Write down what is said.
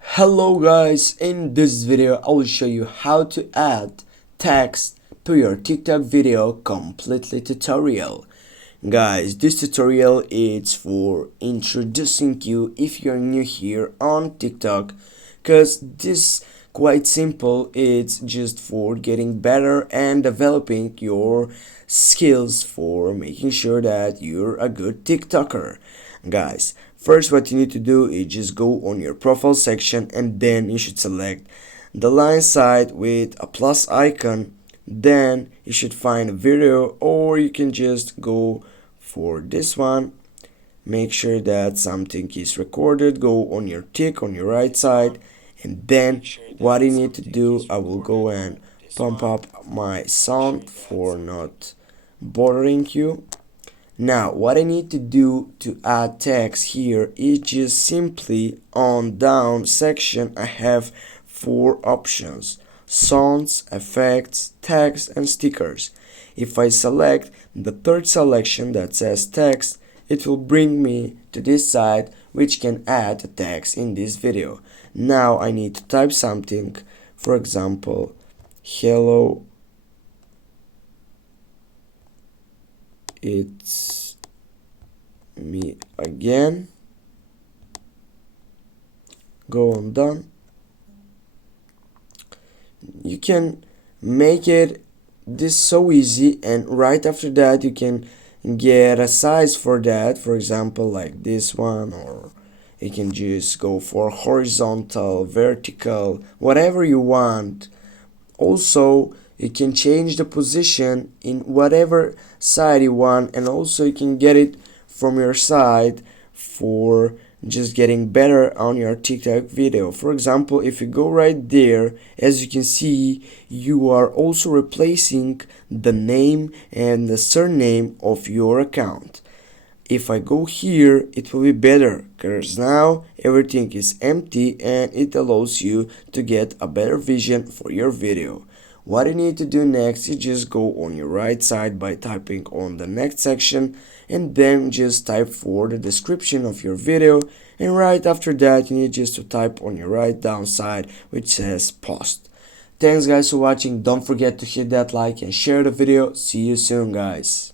Hello guys, in this video I will show you how to add text to your TikTok video completely tutorial. Guys, this tutorial is for introducing you if you're new here on TikTok, cause this quite simple. It's just for getting better and developing your skills for making sure that you're a good TikToker. Guys, first what you need to do is just go on your profile section and then you should select the line side with a plus icon. Then you should find a video, or you can just go for this one. Make sure that something is recorded. Go on your tick on your right side, and then what you need to do, I will go and pump up my sound for not bothering you. Now what I need to do to add text here is just simply on down section I have four options: sounds, effects, text, and stickers. If I select the third selection that says text, it will bring me to this side which can add text in this video. Now I need to type something, for example, hello, it's me again. Go on done. You can make it this so easy, and right after that you can get a size for that, for example like this one, or you can just go for horizontal, vertical, whatever you want. Also you can change the position in whatever side you want, and also you can get it from your side for just getting better on your TikTok video. For example, if you go right there, as you can see, you are also replacing the name and the surname of your account. If I go here, it will be better because now everything is empty and it allows you to get a better vision for your video. What you need to do next is just go on your right side by typing on the next section, and then just type for the description of your video, and right after that you need just to type on your right down side which says post. Thanks guys for watching. Don't forget to hit that like and share the video. See you soon guys.